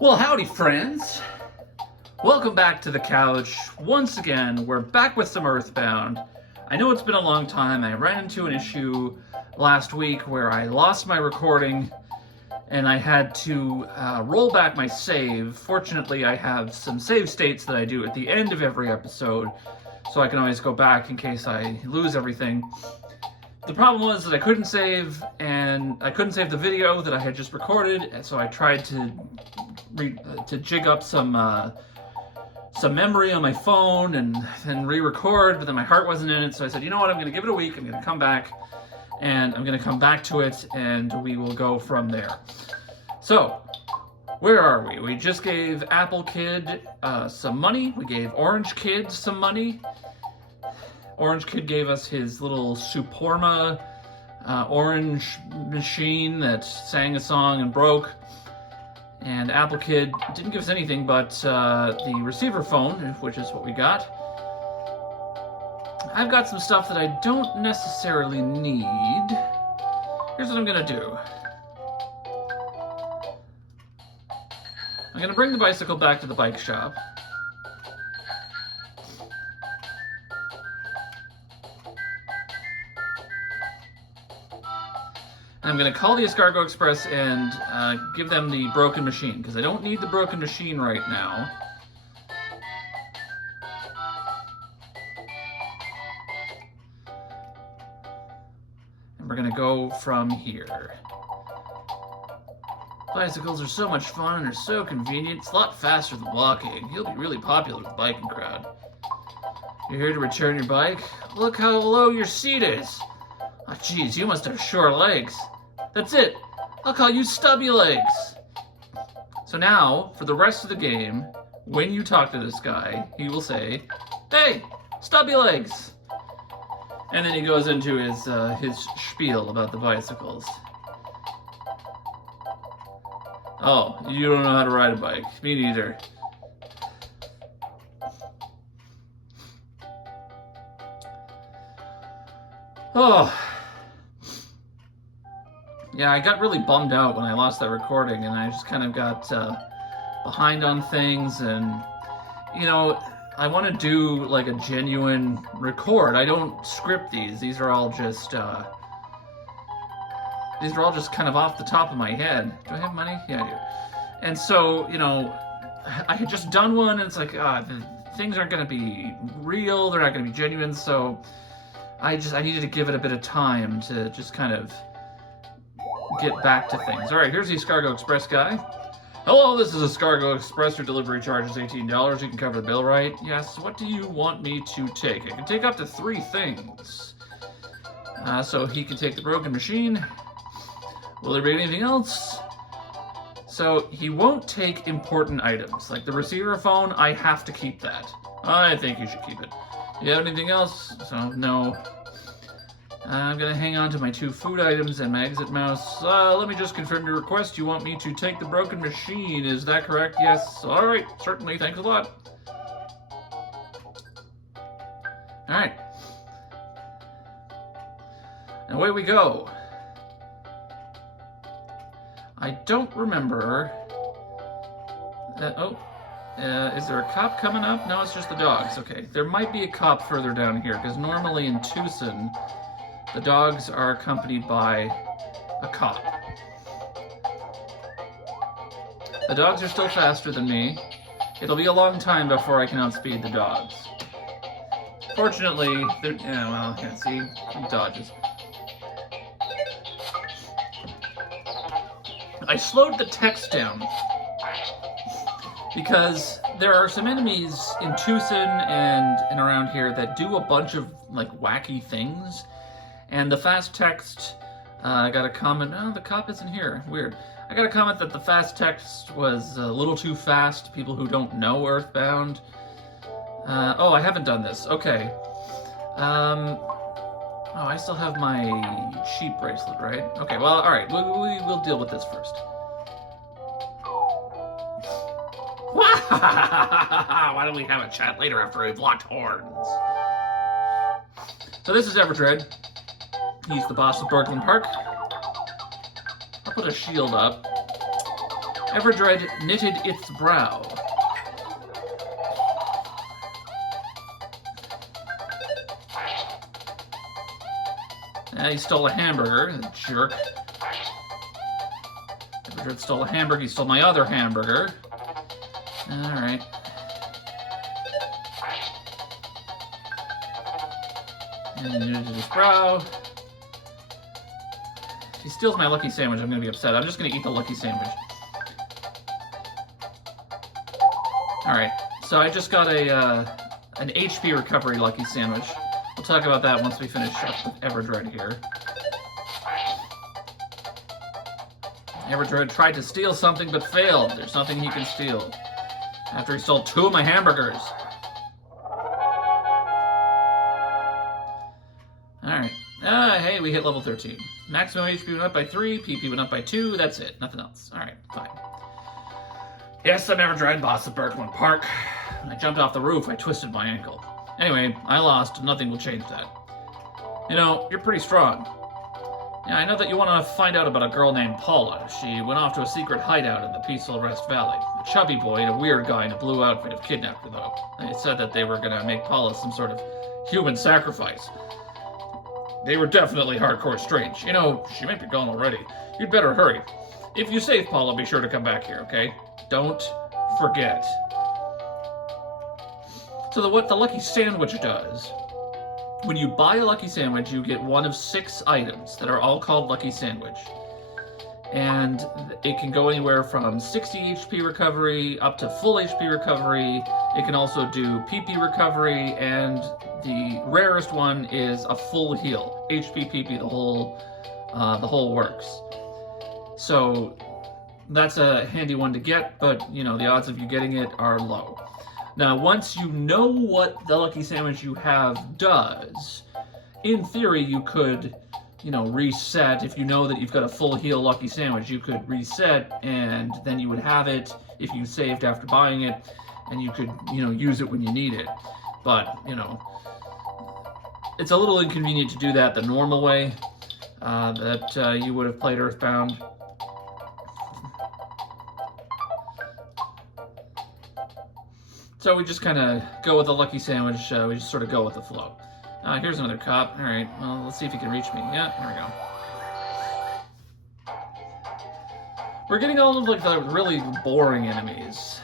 Well, howdy, friends. Welcome back to the couch. Once again, we're back with some EarthBound. I know it's been a long time. I ran into an issue last week where I lost my recording and I had to roll back my save. Fortunately, I have some save states that I do at the end of every episode, so I can always go back in case I lose everything. The problem was that I couldn't save, and I couldn't save the video that I had just recorded, and so I tried to jig up some memory on my phone and then re-record, but then my heart wasn't in it, so I said, you know what, I'm going to give it a week, I'm going to come back, and I'm going to come back to it, and we will go from there. So, where are we? We just gave Apple Kid some money, we gave Orange Kid some money. Orange Kid gave us his little Suporma orange machine that sang a song and broke. And Apple Kid didn't give us anything but the receiver phone, which is what we got. I've got some stuff that I don't necessarily need. Here's what I'm gonna do. I'm gonna bring the bicycle back to the bike shop. I'm going to call the Escargot Express and give them the broken machine, because I don't need the broken machine right now. And we're going to go from here. Bicycles are so much fun and they're so convenient. It's a lot faster than walking. You'll be really popular with the biking crowd. You're here to return your bike? Look how low your seat is. Oh, geez, you must have short legs. That's it. I'll call you Stubby Legs. So now, for the rest of the game, when you talk to this guy, he will say, "Hey, Stubby Legs." And then he goes into his spiel about the bicycles. Oh, you don't know how to ride a bike. Me neither. Oh. Yeah, I got really bummed out when I lost that recording, and I just kind of got behind on things, and, you know, I want to do, like, a genuine record. I don't script these. These are all just kind of off the top of my head. Do I have money? Yeah, I do. And so, you know, I had just done one, and it's like, the things aren't going to be real, they're not going to be genuine, so I needed to give it a bit of time to just kind of get back to things. Alright, here's the Escargot Express guy. Hello, this is Escargot Express. Your delivery charge is $18. You can cover the bill, right? Yes. What do you want me to take? I can take up to 3 things. So he can take the broken machine. Will there be anything else? So he won't take important items. Like the receiver phone, I have to keep that. I think you should keep it. You have anything else? So, no. I'm going to hang on to my 2 food items and my exit mouse. Let me just confirm your request. You want me to take the broken machine, is that correct? Yes. Alright, certainly. Thanks a lot. Alright. And away we go. I don't remember... is there a cop coming up? No, it's just the dogs. Okay. There might be a cop further down here, because normally in Tucson, the dogs are accompanied by a cop. The dogs are still faster than me. It'll be a long time before I can outspeed the dogs. Fortunately, see, he dodges. I slowed the text down because there are some enemies in Tucson and around here that do a bunch of, like, wacky things. And the fast text, I got a comment, oh, the cop isn't here, weird. I got a comment that the fast text was a little too fast to people who don't know EarthBound. Oh, I haven't done this, okay. Oh, I still have my sheep bracelet, right? Okay, well, alright, we'll deal with this first. Why don't we have a chat later after we've locked horns? So this is Everdread. He's the boss of Brooklyn Park. I'll put a shield up. Everdread knitted its brow. He stole a hamburger, the jerk. Everdread stole a hamburger, he stole my other hamburger. Alright. And he knitted his brow. If he steals my lucky sandwich, I'm going to be upset. I'm just going to eat the lucky sandwich. Alright, so I just got an HP recovery lucky sandwich. We'll talk about that once we finish up with Everdread here. Everdread tried to steal something but failed. There's nothing he can steal. After he stole 2 of my hamburgers. Alright. Hey, we hit level 13. Maximum HP went up by 3, PP went up by 2, that's it. Nothing else. Alright, fine. Yes, I'm Everdread, boss of Berkman Park. When I jumped off the roof, I twisted my ankle. Anyway, I lost. Nothing will change that. You know, you're pretty strong. Yeah, I know that you want to find out about a girl named Paula. She went off to a secret hideout in the peaceful Rest Valley. A chubby boy and a weird guy in a blue outfit have kidnapped her, though. They said that they were going to make Paula some sort of human sacrifice. They were definitely hardcore strange. You know, she might be gone already. You'd better hurry. If you save Paula, be sure to come back here, okay? Don't forget. So what the Lucky Sandwich does, when you buy a Lucky Sandwich, you get one of 6 items that are all called Lucky Sandwich. And it can go anywhere from 60 HP recovery up to full HP recovery. It can also do PP recovery, and the rarest one is a full heal. HP, PP, the whole works. So that's a handy one to get, but you know, the odds of you getting it are low. Now, once you know what the Lucky Sandwich you have does, in theory you could, you know, reset. If you know that you've got a full heal Lucky Sandwich, you could reset, and then you would have it if you saved after buying it, and you could, you know, use it when you need it. But, you know, it's a little inconvenient to do that the normal way that you would have played EarthBound. So we just kind of go with the Lucky Sandwich, we just sort of go with the flow. Here's another cop. Alright, well, let's see if he can reach me. Yeah, there we go. We're getting all of, like, the really boring enemies.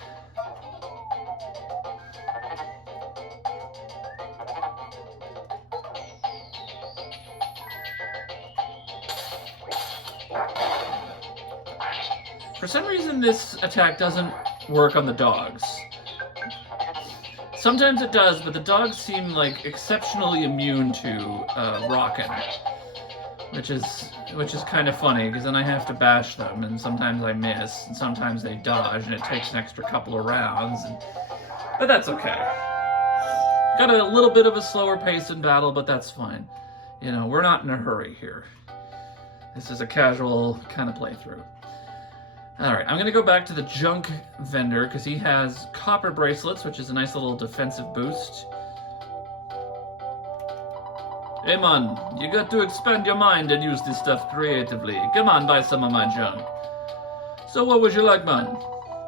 For some reason, this attack doesn't work on the dogs. Sometimes it does, but the dogs seem like exceptionally immune to rocking, which is kind of funny, because then I have to bash them, and sometimes I miss, and sometimes they dodge, and it takes an extra couple of rounds, but that's okay. Got a little bit of a slower pace in battle, but that's fine. You know, we're not in a hurry here. This is a casual kind of playthrough. Alright, I'm going to go back to the junk vendor, because he has copper bracelets, which is a nice little defensive boost. Hey man, you got to expand your mind and use this stuff creatively. Come on, buy some of my junk. So what would you like, man?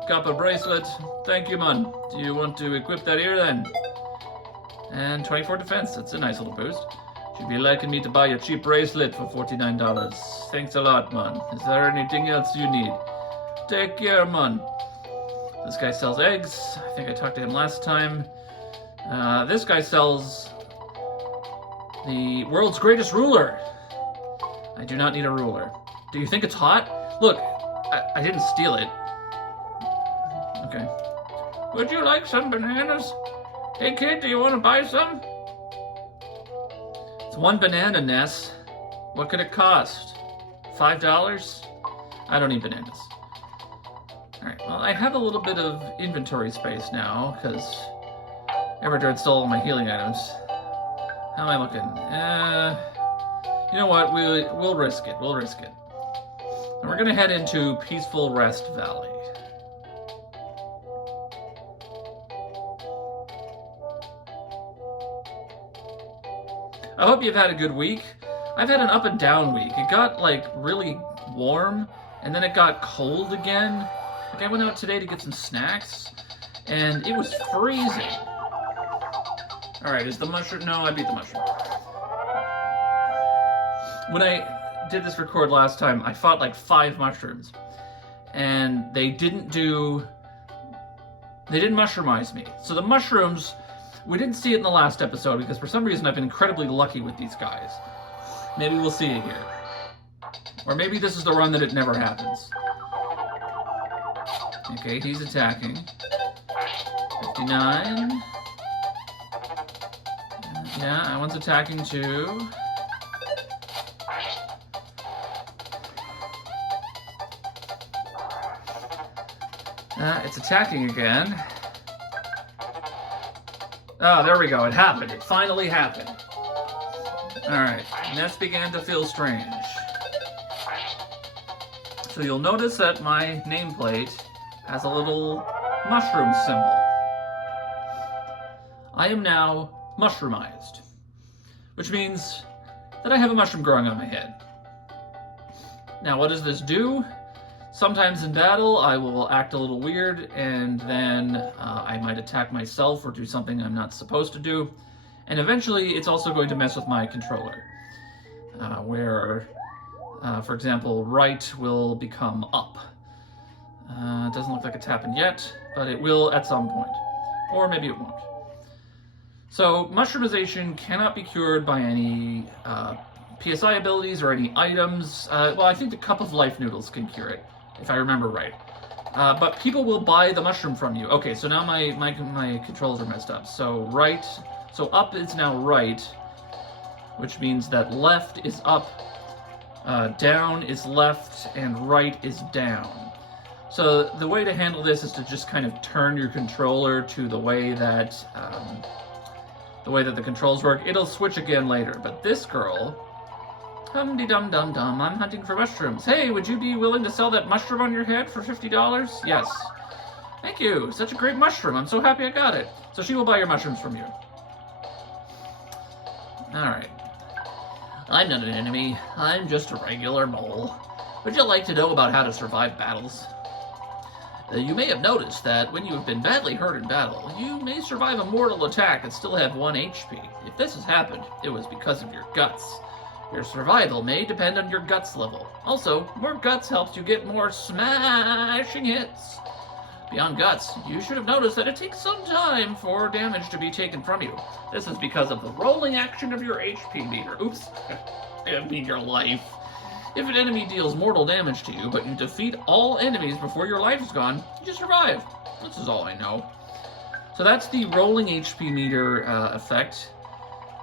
Copper bracelet? Thank you, man. Do you want to equip that here, then? And 24 defense, that's a nice little boost. You'd be liking me to buy a cheap bracelet for $49. Thanks a lot, man. Is there anything else you need? Take care, man. This guy sells eggs. I think I talked to him last time. This guy sells the world's greatest ruler. I do not need a ruler. Do you think it's hot? Look, I didn't steal it. Okay. Would you like some bananas? Hey kid, do you want to buy some? It's 1 banana, Ness. What could it cost? $5? I don't need bananas. Alright, well, I have a little bit of inventory space now, because Everdread stole all my healing items. How am I looking? You know what? We'll risk it. We'll risk it. And we're going to head into Peaceful Rest Valley. I hope you've had a good week. I've had an up and down week. It got, like, really warm, and then it got cold again. Like I went out today to get some snacks, and it was freezing. Alright, is the mushroom? No, I beat the mushroom. When I did this record last time, I fought like 5 mushrooms. And they didn't mushroomize me. So the mushrooms, we didn't see it in the last episode because for some reason I've been incredibly lucky with these guys. Maybe we'll see it here. Or maybe this is the run that it never happens. Okay, he's attacking. 59. Yeah, that one's attacking too. It's attacking again. Oh, there we go. It happened. It finally happened. Alright, and this began to feel strange. So you'll notice that my nameplate has a little mushroom symbol. I am now mushroomized, which means that I have a mushroom growing on my head. Now, what does this do? Sometimes in battle, I will act a little weird, and then I might attack myself or do something I'm not supposed to do. And eventually, it's also going to mess with my controller, where, for example, right will become up. It doesn't look like it's happened yet, but it will at some point. Or maybe it won't. So, mushroomization cannot be cured by any PSI abilities or any items. Well, I think the Cup of Life noodles can cure it, if I remember right. But people will buy the mushroom from you. Okay, so now my controls are messed up. So up is now right, which means that left is up, down is left, and right is down. So the way to handle this is to just kind of turn your controller to the way that the controls work. It'll switch again later, but this girl, hum-de-dum-dum-dum, I'm hunting for mushrooms. Hey, would you be willing to sell that mushroom on your head for $50? Yes. Thank you. Such a great mushroom. I'm so happy I got it. So she will buy your mushrooms from you. Alright. I'm not an enemy. I'm just a regular mole. Would you like to know about how to survive battles? You may have noticed that when you have been badly hurt in battle, you may survive a mortal attack and still have 1 HP. If this has happened, it was because of your guts. Your survival may depend on your guts level. Also, more guts helps you get more smashing hits. Beyond guts, you should have noticed that it takes some time for damage to be taken from you. This is because of the rolling action of your HP meter. Oops. I mean your life. If an enemy deals mortal damage to you, but you defeat all enemies before your life is gone, you survive. This is all I know. So that's the rolling HP meter effect.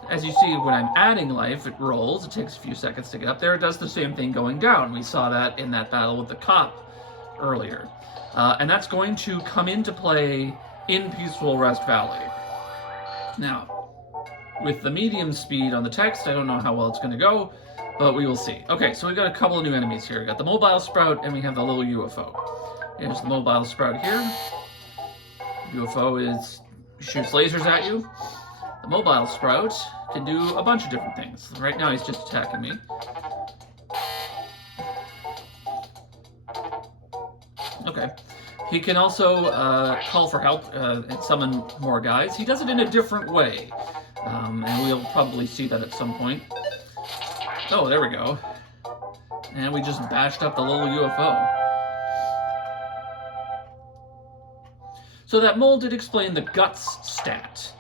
As you see, when I'm adding life, it rolls. It takes a few seconds to get up there. It does the same thing going down. We saw that in that battle with the cop earlier. And that's going to come into play in Peaceful Rest Valley. Now, with the medium speed on the text, I don't know how well it's going to go, but we will see. Okay, so we've got a couple of new enemies here. We've got the mobile sprout, and we have the little UFO. Here's the mobile sprout here. UFO shoots lasers at you. The mobile sprout can do a bunch of different things. Right now, he's just attacking me. Okay. He can also call for help and summon more guys. He does it in a different way. And we'll probably see that at some point. Oh, there we go. And we just bashed up the little UFO. So that mole did explain the guts stat.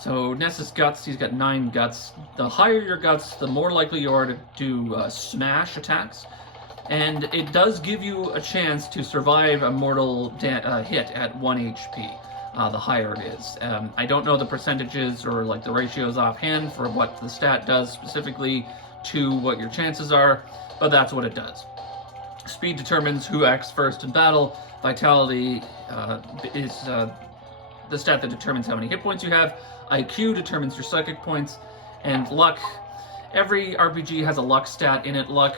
So Ness's guts, he's got 9 guts. The higher your guts, the more likely you are to do smash attacks. And it does give you a chance to survive a mortal hit at 1 HP, the higher it is. I don't know the percentages or like the ratios offhand for what the stat does specifically to what your chances are, but that's what it does. Speed determines who acts first in battle. Vitality is the stat that determines how many hit points you have. IQ determines your psychic points. And luck, every RPG has a luck stat in it. Luck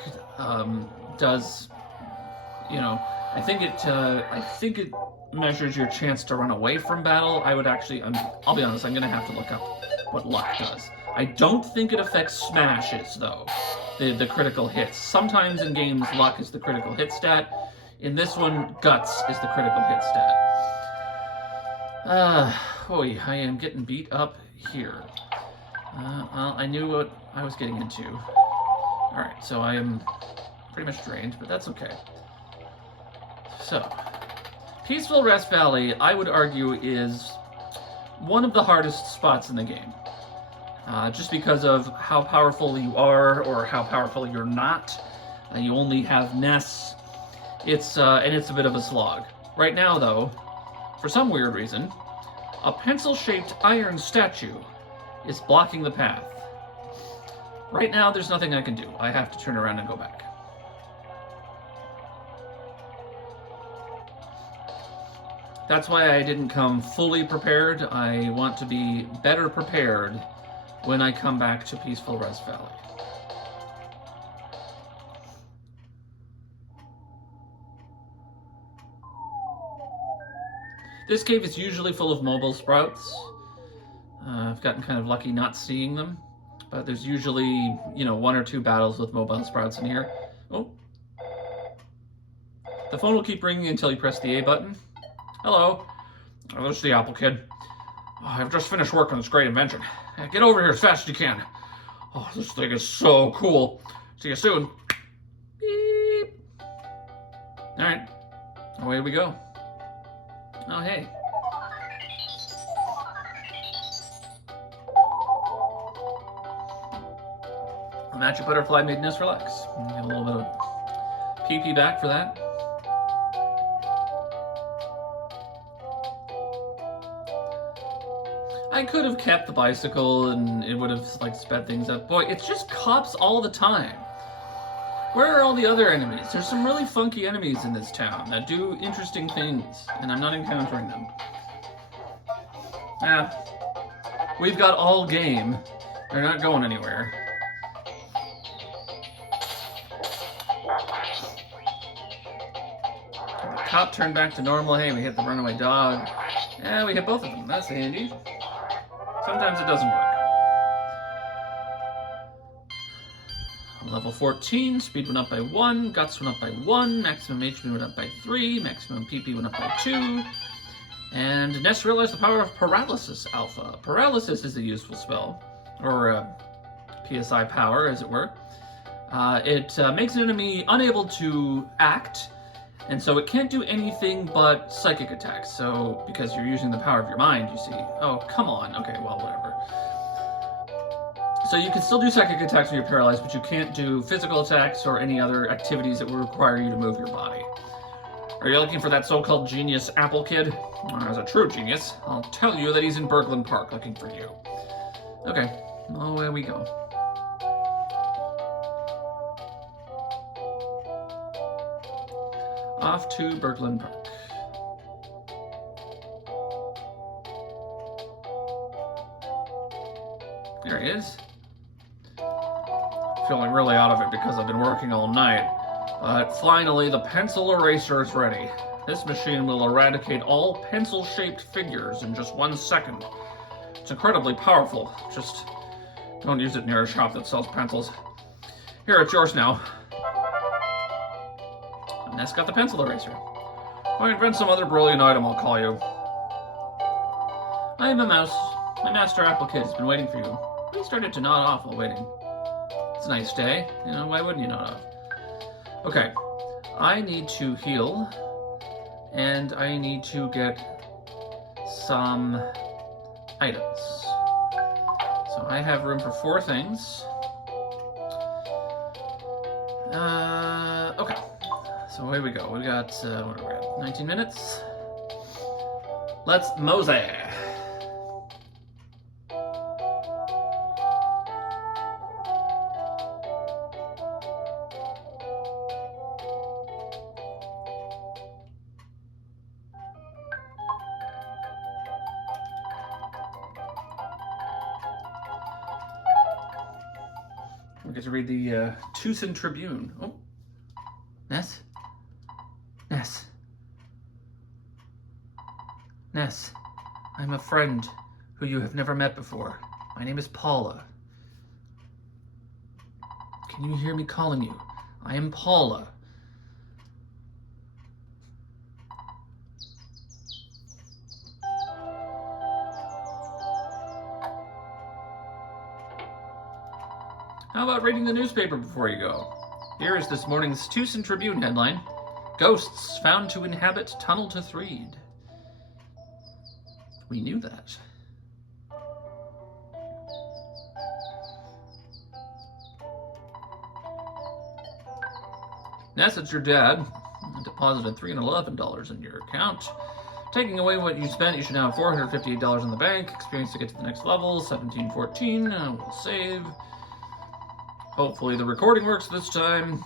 does, I think it measures your chance to run away from battle. I'll be honest, I'm gonna have to look up what luck does. I don't think it affects smashes though, the critical hits. Sometimes in games, luck is the critical hit stat. In this one, Guts is the critical hit stat. I am getting beat up here. Well, I knew what I was getting into. Alright, so I am pretty much drained, but that's okay. So, Peaceful Rest Valley, I would argue, is one of the hardest spots in the game. Just because of how powerful you are, or how powerful you're not. You only have nests. And it's a bit of a slog. Right now, though, for some weird reason, a pencil-shaped iron statue is blocking the path. Right now, there's nothing I can do. I have to turn around and go back. That's why I didn't come fully prepared. I want to be better prepared when I come back to Peaceful Rest Valley. This cave is usually full of mobile sprouts. I've gotten kind of lucky not seeing them, but there's usually, 1 or 2 battles with mobile sprouts in here. Oh. The phone will keep ringing until you press the A button. Hello. Oh, this is the Apple Kid. Oh, I've just finished work on this great invention. Get over here as fast as you can. Oh, this thing is so cool. See you soon. Beep. All right. Away we go. Oh, hey. The magic butterfly made Nest relax. Get a little bit of pee-pee back for that. I could have kept the bicycle and it would have sped things up. Boy, it's just cops all the time. Where are all the other enemies? There's some really funky enemies in this town that do interesting things, and I'm not encountering them. We've got all game. They're not going anywhere. The cop turned back to normal. Hey, we hit the runaway dog. Yeah, we hit both of them. That's handy. Sometimes it doesn't work. Level 14, speed went up by 1, guts went up by 1, maximum HP went up by 3, maximum PP went up by 2, and Ness realized the power of Paralysis Alpha. Paralysis is a useful spell, or PSI power, as it were. It makes an enemy unable to act, and so it can't do anything but psychic attacks. So, because you're using the power of your mind, you see. Oh, come on. Okay, well, whatever. So you can still do psychic attacks when you're paralyzed, but you can't do physical attacks or any other activities that would require you to move your body. Are you looking for that so-called genius Apple Kid? Well, as a true genius, I'll tell you that he's in Berglund Park looking for you. Okay, away we go. Off to Berglund Park. There he is. Feeling really out of it because I've been working all night. But finally, the pencil eraser is ready. This machine will eradicate all pencil-shaped figures in just 1 second. It's incredibly powerful. Just don't use it near a shop that sells pencils. Here, it's yours now. And Ness got the pencil eraser. If I invent some other brilliant item, I'll call you. I am a mouse. My master Apple Kid has been waiting for you. He started to nod off while waiting. It's a nice day. Why wouldn't you nod off? Okay. I need to heal. And I need to get some items. So I have room for 4 things. Okay. So away we go. We got, what are we at? 19 minutes? Let's mosey. We get to read the Tucson Tribune. Oh, Ness? Ness. Ness, I'm a friend who you have never met before. My name is Paula. Can you hear me calling you? I am Paula. How about reading the newspaper before you go? Here is this morning's Tucson Tribune headline. Ghosts found to inhabit tunnel to Threed. We knew that. Ness, it's your dad. I deposited $311 in your account. Taking away what you spent, you should now have $458 in the bank. Experience to get to the next level, 1714. We'll save. Hopefully the recording works this time.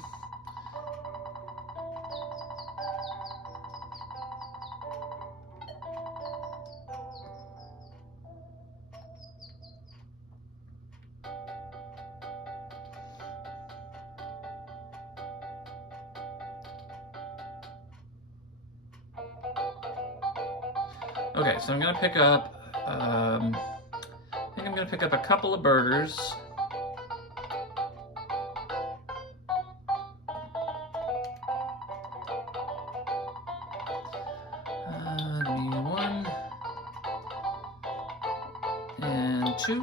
Okay, so I'm gonna pick up, I think I'm gonna pick up a couple of burgers. Give me 1 and 2.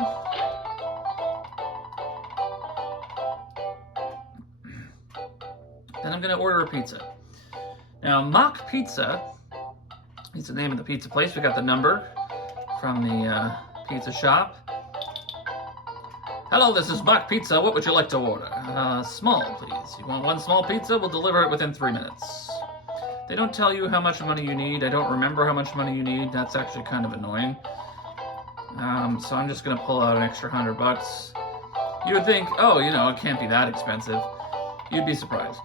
Then I'm gonna order a pizza. Now, Mock Pizza. It's the name of the pizza place. We got the number from the pizza shop. Hello, this is Mock Pizza. What would you like to order? Small, please. You want 1 small pizza? We'll deliver it within 3 minutes. They don't tell you how much money you need. I don't remember how much money you need. That's actually kind of annoying. So I'm just gonna pull out an extra $100. You would think, oh, you know, it can't be that expensive. You'd be surprised.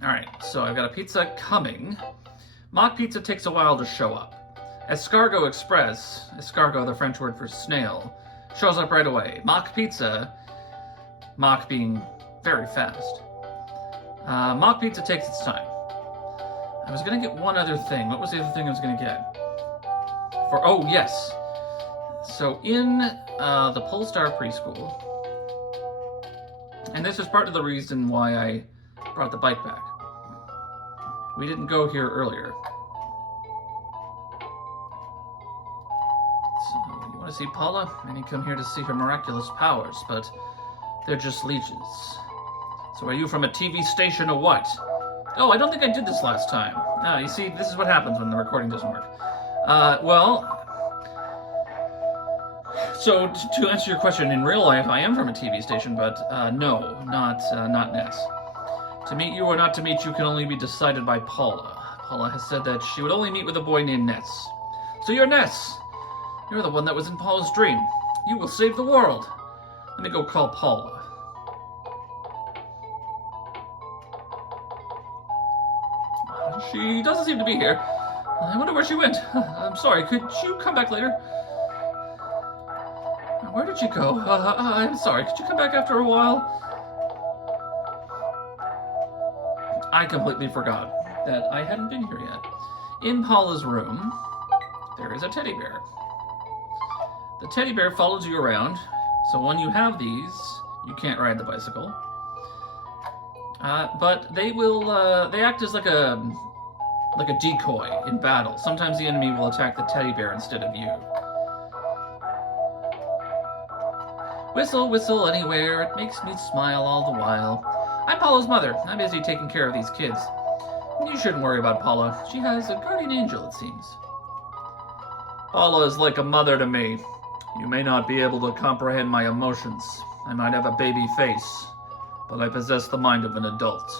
All right, so I've got a pizza coming. Mock Pizza takes a while to show up. Escargot Express, escargot, the French word for snail, shows up right away. Mock Pizza, mock being very fast. Mock Pizza takes its time. I was gonna get one other thing. What was the other thing I was gonna get? Oh, yes. So in the Polestar preschool, and this is part of the reason why I brought the bike back. We didn't go here earlier. So, you want to see Paula? Many come here to see her miraculous powers, but they're just leeches. So are you from a TV station or what? Oh, I don't think I did this last time. You see, this is what happens when the recording doesn't work. So to answer your question, in real life, I am from a TV station, but no, not Ness. To meet you or not to meet you can only be decided by Paula. Paula has said that she would only meet with a boy named Ness. So you're Ness. You're the one that was in Paula's dream. You will save the world. Let me go call Paula. She doesn't seem to be here. I wonder where she went. I'm sorry, could you come back later? Where did you go? I'm sorry, could you come back after a while? I completely forgot that I hadn't been here yet. In Paula's room, there is a teddy bear. The teddy bear follows you around, so when you have these, you can't ride the bicycle. But they will, they act as like a decoy in battle. Sometimes the enemy will attack the teddy bear instead of you. Whistle, whistle anywhere, it makes me smile all the while. I'm Paula's mother. I'm busy taking care of these kids. You shouldn't worry about Paula. She has a guardian angel, it seems. Paula is like a mother to me. You may not be able to comprehend my emotions. I might have a baby face, but I possess the mind of an adult.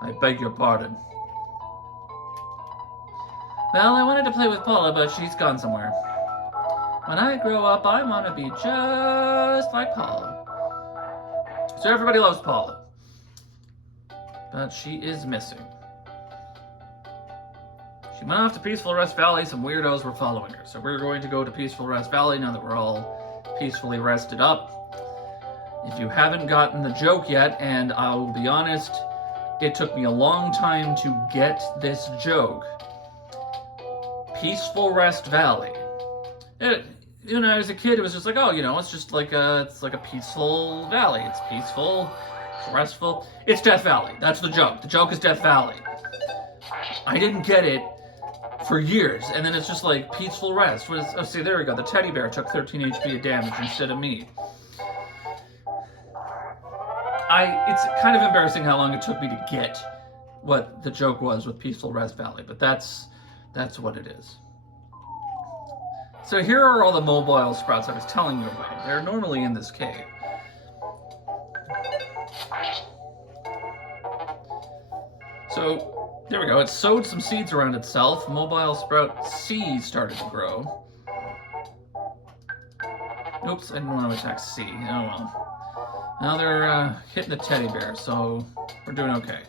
I beg your pardon. Well, I wanted to play with Paula, but she's gone somewhere. When I grow up, I want to be just like Paula. So everybody loves Paula. But she is missing. She went off to Peaceful Rest Valley. Some weirdos were following her. So we're going to go to Peaceful Rest Valley now that we're all peacefully rested up. If you haven't gotten the joke yet, and I'll be honest, it took me a long time to get this joke. Peaceful Rest Valley. You know, as a kid, it was just like, oh, you know, it's just like a peaceful valley. It's peaceful, it's restful. It's Death Valley. That's the joke. The joke is Death Valley. I didn't get it for years, and then it's just like peaceful rest. Oh, see, there we go. The teddy bear took 13 HP of damage instead of me. it's kind of embarrassing how long it took me to get what the joke was with Peaceful Rest Valley, but that's what it is. So here are all the mobile sprouts I was telling you about. They're normally in this cave. So there we go. It sowed some seeds around itself. Mobile sprout C started to grow. Oops, I didn't want to attack C. Oh well. Now they're hitting the teddy bear, so we're doing okay.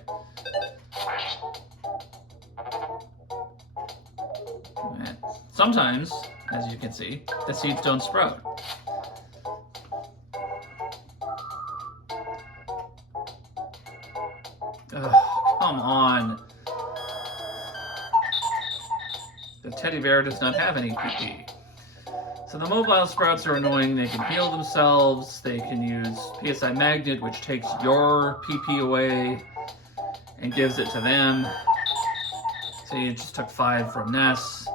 And sometimes, as you can see, the seeds don't sprout. Ugh, come on. The teddy bear does not have any PP. So the mobile sprouts are annoying. They can heal themselves. They can use PSI Magnet, which takes your PP away and gives it to them. So you just took 5 from Ness.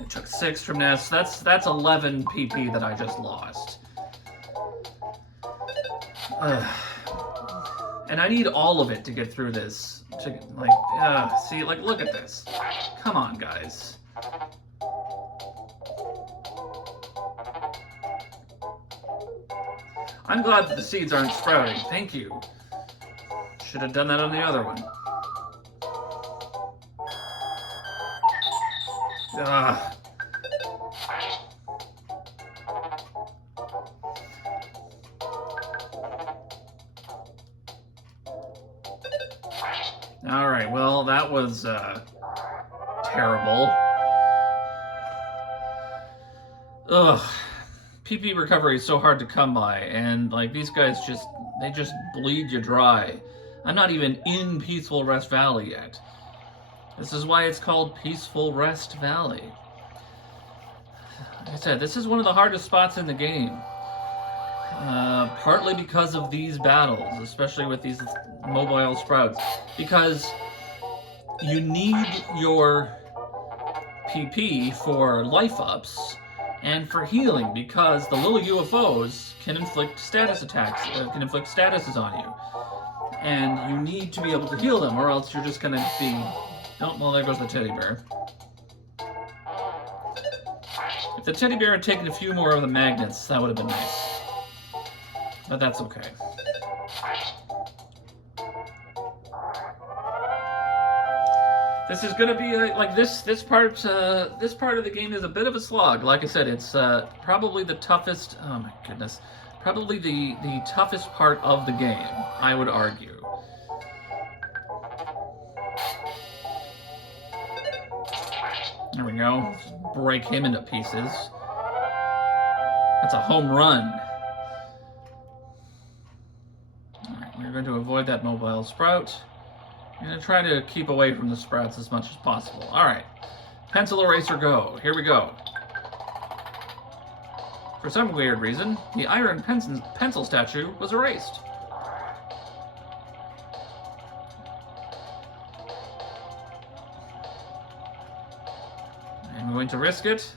You took 6 from Ness. That's 11 PP that I just lost. And I need all of it to get through this. See, like, look at this. Come on, guys. I'm glad that the seeds aren't sprouting. Thank you. Should have done that on the other one. Ugh. All right, well, that was terrible. Ugh. PP recovery is so hard to come by, and like these guys just bleed you dry. I'm not even in Peaceful Rest Valley yet. This is why it's called Peaceful Rest Valley. Like I said, this is one of the hardest spots in the game. Partly because of these battles, especially with these mobile sprouts. Because you need your PP for life ups and for healing, because the little UFOs can inflict status attacks, can inflict statuses on you. And you need to be able to heal them, or else you're just going to be... Oh, well, there goes the teddy bear. If the teddy bear had taken a few more of the magnets, that would have been nice. But that's okay. This is gonna be like this part of the game is a bit of a slog. Like I said, it's probably the toughest. Oh my goodness, probably the toughest part of the game, I would argue. There we go. Let's break him into pieces. That's a home run. Alright, we're going to avoid that mobile sprout. I'm going to try to keep away from the sprouts as much as possible. Alright. Pencil eraser go. Here we go. For some weird reason, the iron pencil statue was erased. I'm going to risk it.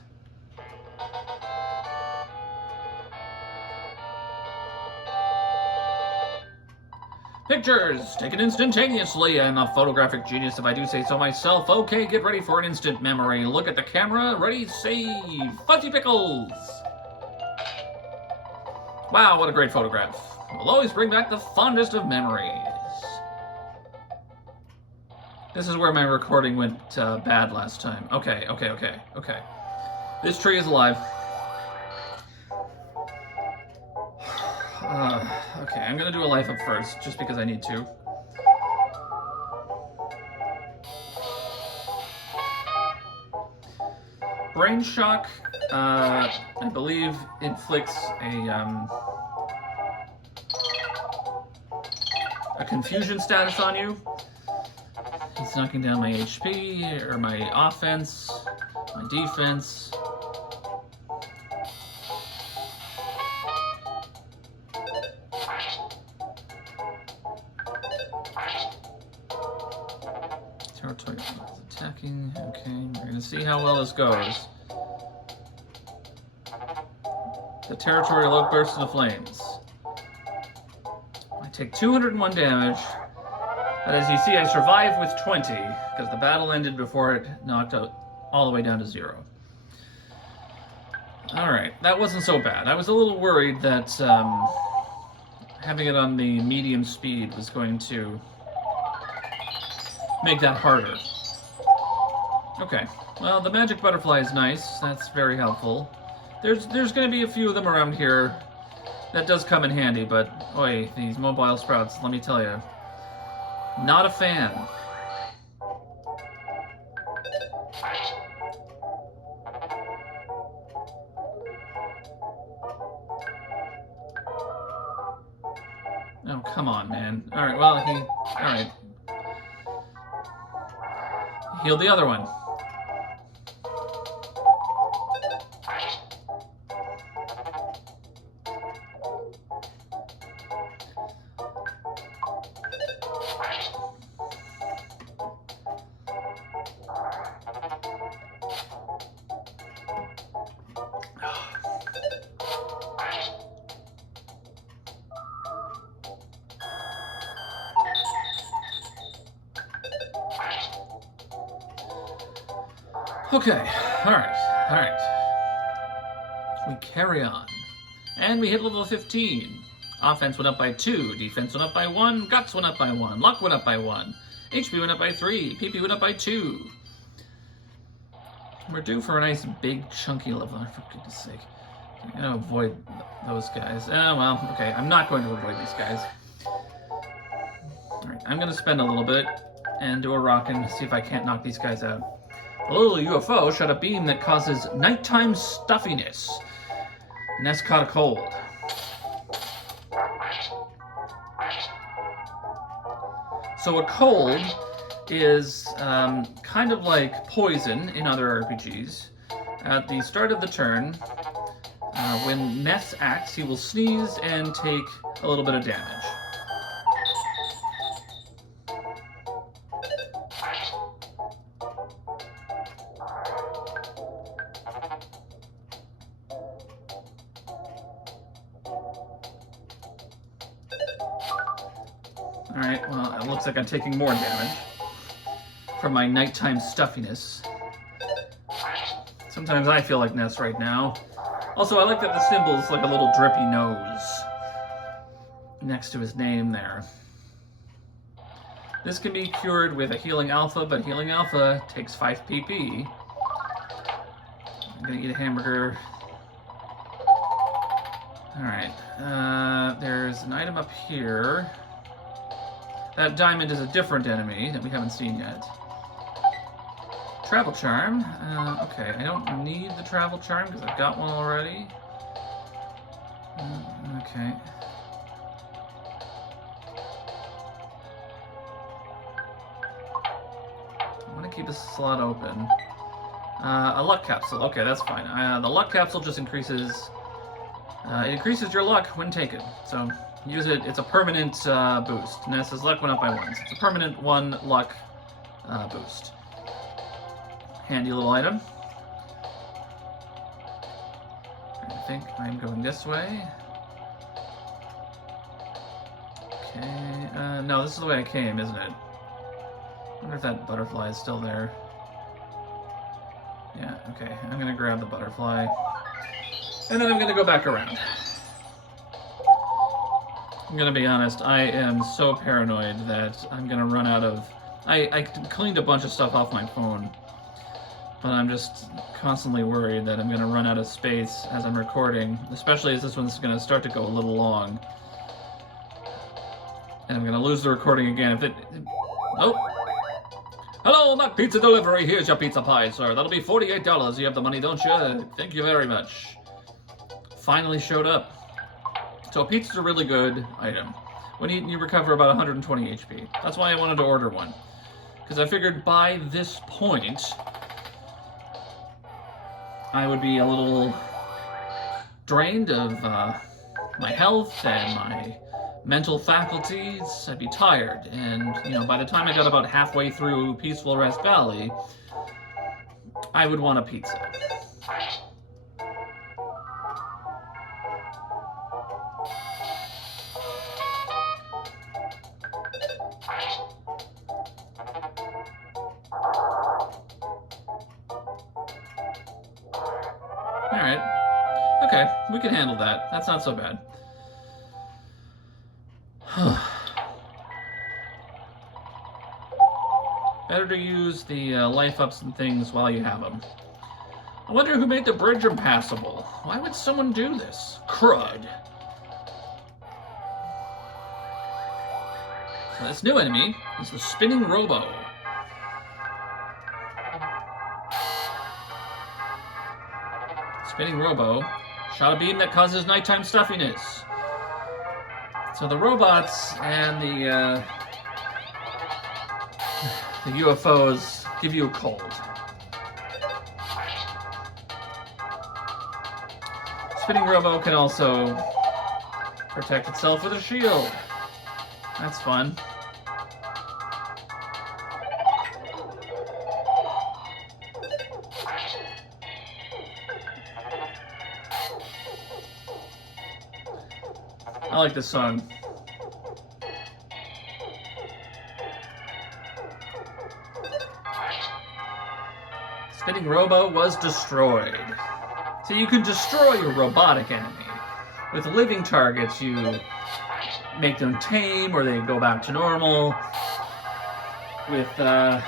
Pictures taken instantaneously. I'm a photographic genius if I do say so myself. Okay, get ready for an instant memory. Look at the camera. Ready, save. Fudgy Pickles. Wow, what a great photograph. Will always bring back the fondest of memories. This is where my recording went bad last time. Okay. This tree is alive. Okay, I'm gonna do a life up first, just because I need to. Brain shock, I believe, inflicts a confusion status on you. It's knocking down my HP, or my offense, my defense. Territory is attacking. Okay, we're gonna see how well this goes. The territorial oak bursts into flames. take 201 damage. But as you see, I survived with 20, because the battle ended before it knocked out all the way down to 0. Alright, that wasn't so bad. I was a little worried that having it on the medium speed was going to make that harder. Okay, well, the magic butterfly is nice. That's very helpful. There's going to be a few of them around here. That does come in handy, but, oi, these mobile sprouts, let me tell you, not a fan. Oh, come on, man. Alright, well, alright. Heal the other one. Okay, alright. We carry on. And we hit level 15. Offense went up by 2, defense went up by 1, guts went up by 1, luck went up by 1, HP went up by 3, PP went up by 2. We're due for a nice big chunky level, for goodness sake. I'm gonna avoid those guys. Well, okay, I'm not going to avoid these guys. Alright, I'm gonna spend a little bit and do a rock and see if I can't knock these guys out. A little UFO shot a beam that causes nighttime stuffiness. Ness caught a cold. So a cold is kind of like poison in other RPGs. At the start of the turn, when Ness acts, he will sneeze and take a little bit of damage. Alright, well, it looks like I'm taking more damage from my nighttime stuffiness. Sometimes I feel like Ness right now. Also, I like that the symbol's like a little drippy nose next to his name there. This can be cured with a Healing Alpha, but Healing Alpha takes 5 PP. I'm gonna eat a hamburger. Alright, there's an item up here. That diamond is a different enemy that we haven't seen yet. Travel Charm. Okay, I don't need the Travel Charm because I've got one already. Okay. I want to keep a slot open. A Luck Capsule. Okay, that's fine. The Luck Capsule just increases... it increases your luck when taken. So... use it, it's a permanent boost. Ness's luck went up by 1. So it's a permanent 1 luck boost. Handy little item. I think I'm going this way. Okay, no, this is the way I came, isn't it? I wonder if that butterfly is still there. Yeah, okay, I'm gonna grab the butterfly. And then I'm gonna go back around. I'm gonna be honest, I am so paranoid that I'm gonna run out of... I cleaned a bunch of stuff off my phone, but I'm just constantly worried that I'm gonna run out of space as I'm recording, especially as this one's gonna start to go a little long. And I'm gonna lose the recording again if it... Oh! Hello, Mac Pizza Delivery, here's your pizza pie, sir. That'll be $48. You have the money, don't you? Thank you very much. Finally showed up. So pizza's a really good item. When you recover about 120 HP. That's why I wanted to order one. Because I figured by this point, I would be a little drained of my health and my mental faculties. I'd be tired. And, you know, by the time I got about halfway through Peaceful Rest Valley, I would want a pizza. Okay, we can handle that. That's not so bad. Better to use the life ups and things while you have them. I wonder who made the bridge impassable. Why would someone do this? Crud. So this new enemy is the spinning robo. Spinning robo shot a beam that causes nighttime stuffiness. So the robots and the UFOs give you a cold. Spinning robo can also protect itself with a shield. That's fun. I like this song. Spinning robo was destroyed. So you can destroy your robotic enemy. With living targets, you make them tame or they go back to normal. With the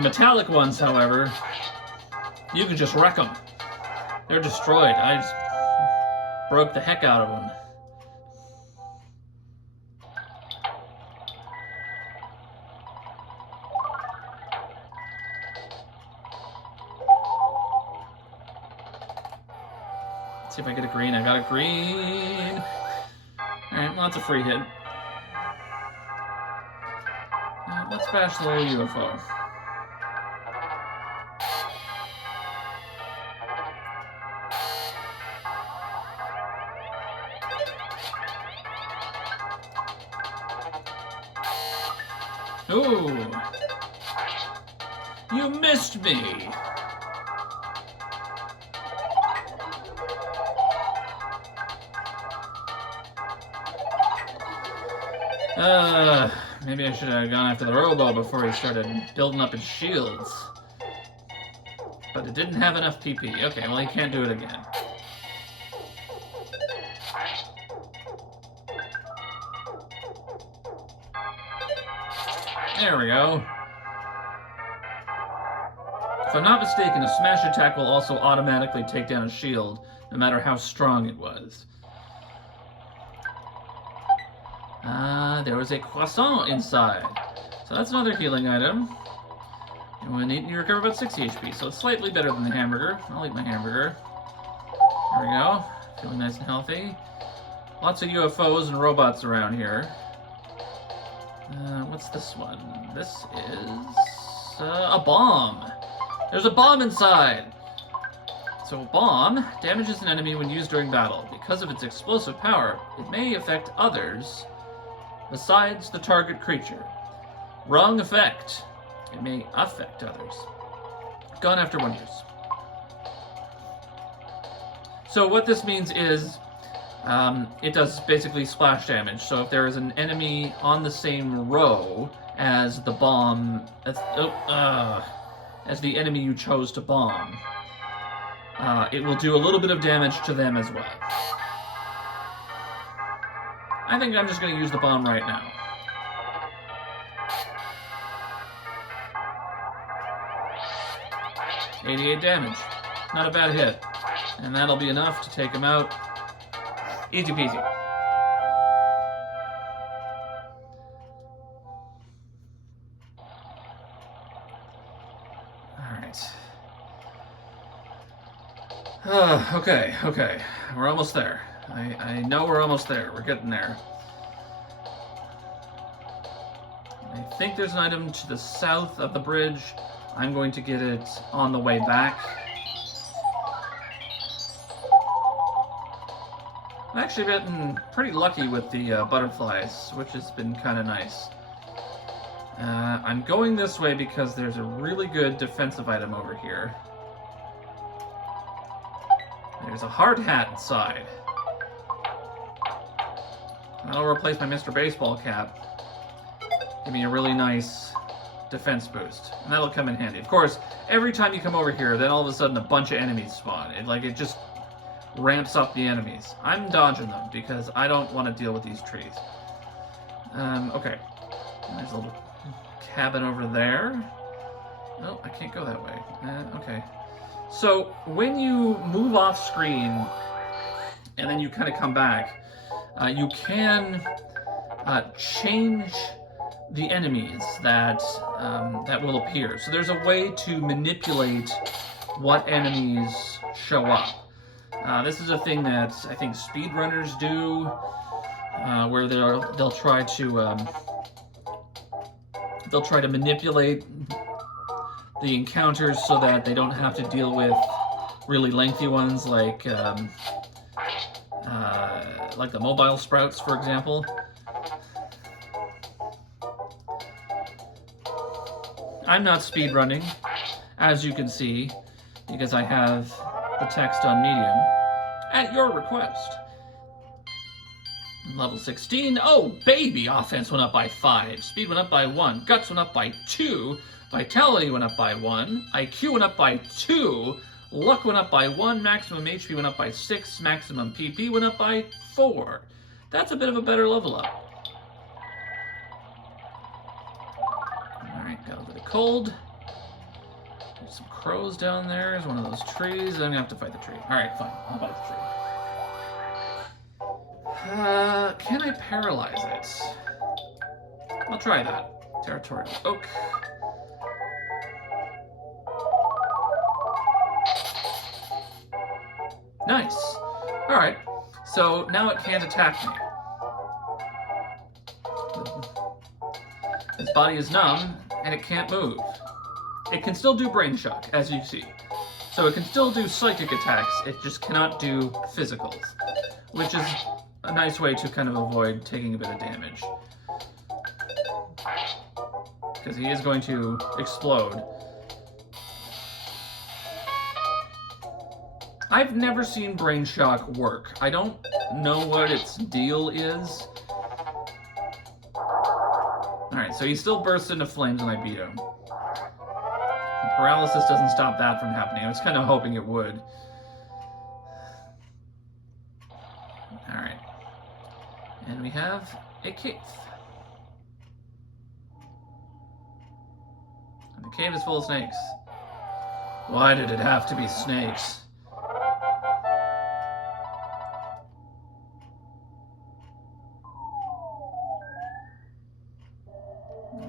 metallic ones, however, you can just wreck them. They're destroyed. I just broke the heck out of them. See if I get a green. I got a green. Alright, well, that's a free hit. Let's bash the little UFO. Ooh! You missed me! Maybe I should have gone after the robo before he started building up his shields. But it didn't have enough PP. Okay, well, he can't do it again. There we go. If I'm not mistaken, a smash attack will also automatically take down a shield, no matter how strong it was. There was a croissant inside. So that's another healing item. And when eaten, you recover about 60 HP, so it's slightly better than the hamburger. I'll eat my hamburger. There we go. Feeling nice and healthy. Lots of UFOs and robots around here. What's this one? This is a bomb. There's a bomb inside. So a bomb damages an enemy when used during battle. Because of its explosive power, it may affect others besides the target creature. Wrong effect. It may affect others. Gone after one use. So what this means is it does basically splash damage. So if there is an enemy on the same row as the bomb, as the enemy you chose to bomb, it will do a little bit of damage to them as well. I think I'm just going to use the bomb right now. $88 damage. Not a bad hit. And that'll be enough to take him out. Easy peasy. Alright. Okay. We're almost there. I know we're almost there. We're getting there. I think there's an item to the south of the bridge. I'm going to get it on the way back. I've actually gotten pretty lucky with the butterflies, which has been kind of nice. I'm going this way because there's a really good defensive item over here. There's a hard hat inside. That'll replace my Mr. Baseball cap. Give me a really nice defense boost. And that'll come in handy. Of course, every time you come over here, then all of a sudden a bunch of enemies spawn. It just ramps up the enemies. I'm dodging them because I don't want to deal with these trees. Okay. There's a little cabin over there. Oh, I can't go that way. Okay. So when you move off screen and then you kind of come back, you can change the enemies that will appear. So there's a way to manipulate what enemies show up. This is a thing that I think speedrunners do, where they'll try to manipulate the encounters so that they don't have to deal with really lengthy ones like the mobile sprouts, for example. I'm not speedrunning, as you can see, because I have the text on medium, at your request. Level 16, oh baby! Offense went up by 5, speed went up by 1, guts went up by 2, vitality went up by 1, IQ went up by 2, luck went up by 1, maximum HP went up by 6, maximum PP went up by 4. That's a bit of a better level up. Alright, got a bit of cold. There's some crows down there. There's one of those trees. I'm gonna have to fight the tree. Alright, fine. I'll fight the tree. Can I paralyze it? I'll try that. Territorial oak. Nice. Alright. So now it can't attack me. Its body is numb, and it can't move. It can still do brain shock, as you see. So it can still do psychic attacks, it just cannot do physicals. Which is a nice way to kind of avoid taking a bit of damage. Because he is going to explode. I've never seen brain shock work. I don't know what its deal is. Alright, so he still bursts into flames when I beat him. The paralysis doesn't stop that from happening. I was kind of hoping it would. Alright. And we have a cave. And the cave is full of snakes. Why did it have to be snakes?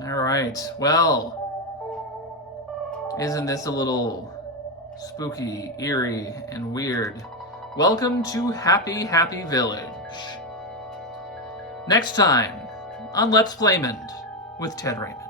Alright, well, isn't this a little spooky, eerie, and weird? Welcome to Happy, Happy Village. Next time on Let's Playmond with Ted Raymond.